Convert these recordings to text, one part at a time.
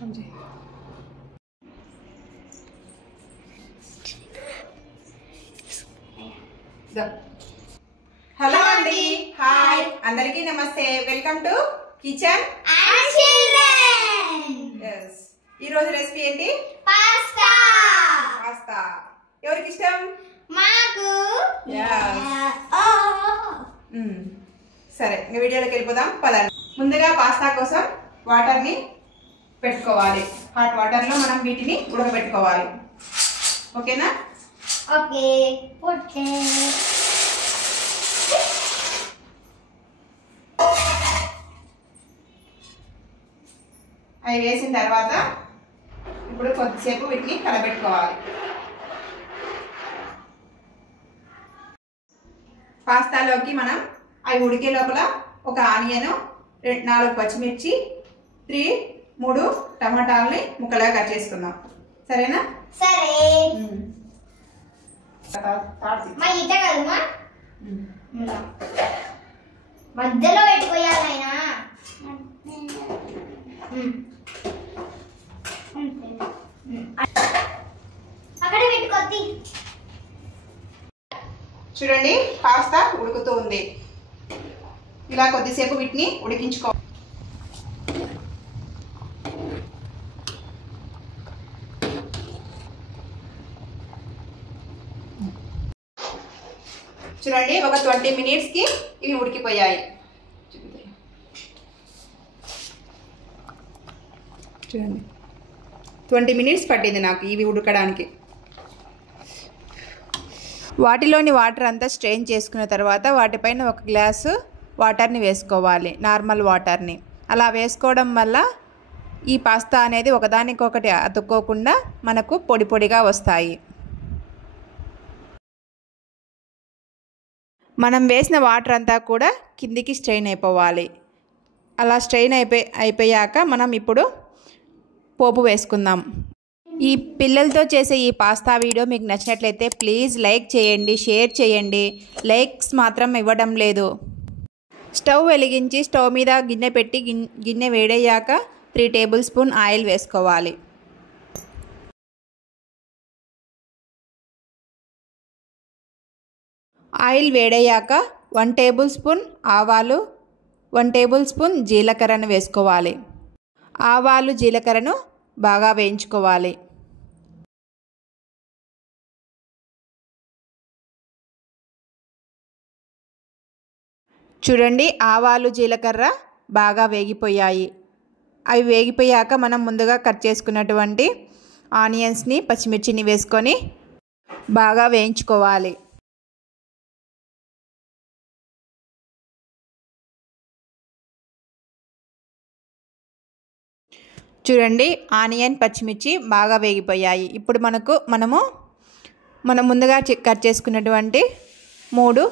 Hello అండి, hi అందరికీ నమస్తే. Welcome to kitchen and children. ఈ రోజు రెసిపీ ఏంటి? పాస్తా. పాస్తా ఎవరికి ఇష్టం? మాకు. సరే, ఇంకా వీడియోలోకి వెళ్ళిపోదాం పదండి. ముందుగా పాస్తా కోసం వాటర్ని పెట్టుకోవాలి. హాట్ వాటర్లో మనం వీటిని ఉడకబెట్టుకోవాలి. ఓకేనా? ఓకే. ఓకే. అవి వేసిన తర్వాత ఇప్పుడు కొద్దిసేపు వీటిని కలబెట్టుకోవాలి. పాస్తాలోకి మనం అవి ఉడికే లోపల ఒక ఆనియన్, 4 పచ్చిమిర్చి, 3 టమాటాలని ముక్కలుగా కట్ చేసుకుందాం. సరేనా? సరే. మా ఇట కదమ్మా, మధ్యలో పెట్టుకోవాలి ఆయన. అక్కడ పెట్టుకోద్ది. చూడండి, పాస్తా ఉడుకుతూ ఉంది. ఇలా కొద్దిసేపు వీటిని ఉడికించుకో. చూడండి, ఒక 20 మినిట్స్కి ఇవి ఉడికిపోయాయి. చూడండి, 20 మినిట్స్ పట్టింది నాకు ఇవి ఉడకడానికి. వాటిలోని వాటర్ అంతా స్ట్రెయిన్ చేసుకున్న తర్వాత వాటిపైన 1 గ్లాసు వాటర్ని వేసుకోవాలి, నార్మల్ వాటర్ని. అలా వేసుకోవడం వల్ల ఈ పాస్తా అనేది ఒకదానికొకటి అతుక్కోకుండా మనకు పొడి పొడిగా వస్తాయి. మనం వేసిన వాటర్ అంతా కూడా కిందికి స్ట్రెయిన్ అయిపోవాలి. అలా స్ట్రెయిన్ అయిపోయాక మనం ఇప్పుడు పోపు వేసుకుందాం. ఈ పిల్లలతో చేసే ఈ పాస్తా వీడియో మీకు నచ్చినట్లయితే ప్లీజ్ లైక్ చేయండి, షేర్ చేయండి. లైక్స్ మాత్రం ఇవ్వడం లేదు. స్టవ్ వెలిగించి స్టవ్ మీద గిన్నె పెట్టి గిన్నె వేడయ్యాక 3 టేబుల్ స్పూన్ ఆయిల్ వేసుకోవాలి. ఆయిల్ వేడయ్యాక 1 టేబుల్ స్పూన్ ఆవాలు, 1 టేబుల్ స్పూన్ జీలకర్రను వేసుకోవాలి. ఆవాలు జీలకర్రను బాగా వేయించుకోవాలి. చూడండి, ఆవాలు జీలకర్ర బాగా వేగిపోయాయి. అవి వేగిపోయాక మనం ముందుగా కట్ చేసుకున్నటువంటి ఆనియన్స్ని, పచ్చిమిర్చిని వేసుకొని బాగా వేయించుకోవాలి. చూడండి, ఆనియన్, పచ్చిమిర్చి బాగా వేగిపోయాయి. ఇప్పుడు మనం ముందుగా కట్ చేసుకున్నటువంటి 3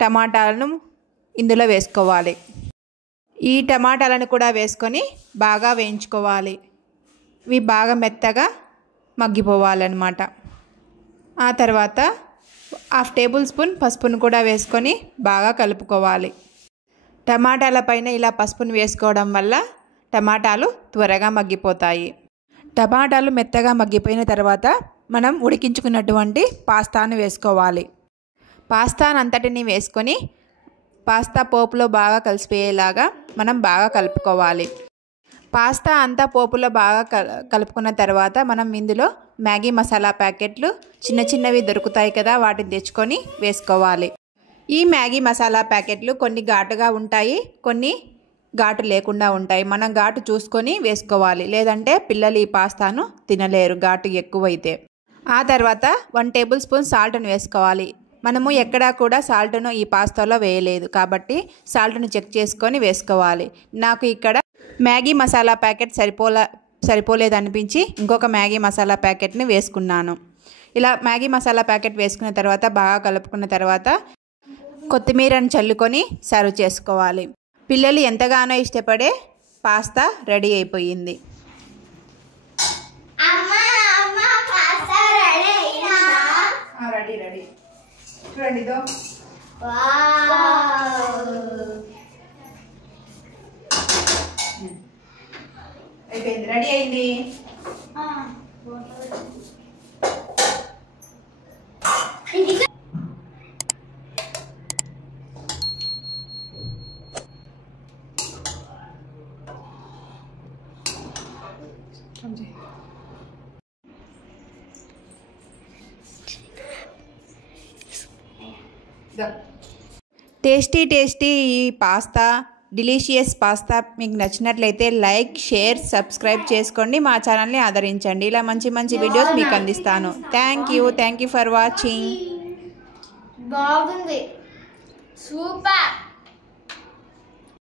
టమాటాలను ఇందులో వేసుకోవాలి. ఈ టమాటాలను కూడా వేసుకొని బాగా వేయించుకోవాలి. ఇవి బాగా మెత్తగా మగ్గిపోవాలన్నమాట. ఆ తర్వాత 1/2 టేబుల్ స్పూన్ పసుపును కూడా వేసుకొని బాగా కలుపుకోవాలి. టమాటాల పైన ఇలా పసుపును వేసుకోవడం వల్ల టమాటాలు త్వరగా మగ్గిపోతాయి. టమాటాలు మెత్తగా మగ్గిపోయిన తర్వాత మనం ఉడికించుకున్నటువంటి పాస్తాను వేసుకోవాలి. పాస్తాను అంతటిని వేసుకొని పాస్తా పోపులో బాగా కలిసిపోయేలాగా మనం బాగా కలుపుకోవాలి. పాస్తా అంతా పోపులో బాగా కలుపుకున్న తర్వాత మనం ఇందులో మ్యాగీ మసాలా ప్యాకెట్లు చిన్నవి దొరుకుతాయి కదా, వాటిని తెచ్చుకొని వేసుకోవాలి. ఈ మ్యాగీ మసాలా ప్యాకెట్లు కొన్ని ఘాటుగా ఉంటాయి, కొన్ని ఘాటు లేకుండా ఉంటాయి. మనం ఘాటు చూసుకొని వేసుకోవాలి, లేదంటే పిల్లలు ఈ పాస్తాను తినలేరు ఘాటు ఎక్కువైతే. ఆ తర్వాత 1 టేబుల్ స్పూన్ సాల్ట్ను వేసుకోవాలి. మనము ఎక్కడా కూడా సాల్ట్ను ఈ పాస్తాలో వేయలేదు కాబట్టి సాల్ట్ను చెక్ చేసుకొని వేసుకోవాలి. నాకు ఇక్కడ మ్యాగీ మసాలా ప్యాకెట్ సరిపోలేదనిపించి ఇంకొక మ్యాగీ మసాలా ప్యాకెట్ని వేసుకున్నాను. ఇలా మ్యాగీ మసాలా ప్యాకెట్ వేసుకున్న తర్వాత బాగా కలుపుకున్న తర్వాత కొత్తిమీరను చల్లుకొని సర్వ్ చేసుకోవాలి. పిల్లలు ఎంతగానో ఇష్టపడే పాస్తా రెడీ అయిపోయింది. రెడీ చూడండి, ఇదో అయిపోయింది, రెడీ అయింది. టేస్టీ టేస్టీ ఈ పాస్తా, డిలీషియస్ పాస్తా మీకు నచ్చినట్లయితే లైక్, షేర్, సబ్స్క్రైబ్ చేసుకోండి. మా ఛానల్ని ఆదరించండి. ఇలా మంచి మంచి వీడియోస్ మీకు అందిస్తాను. Thank you for watching. బాగుంది, సూపర్.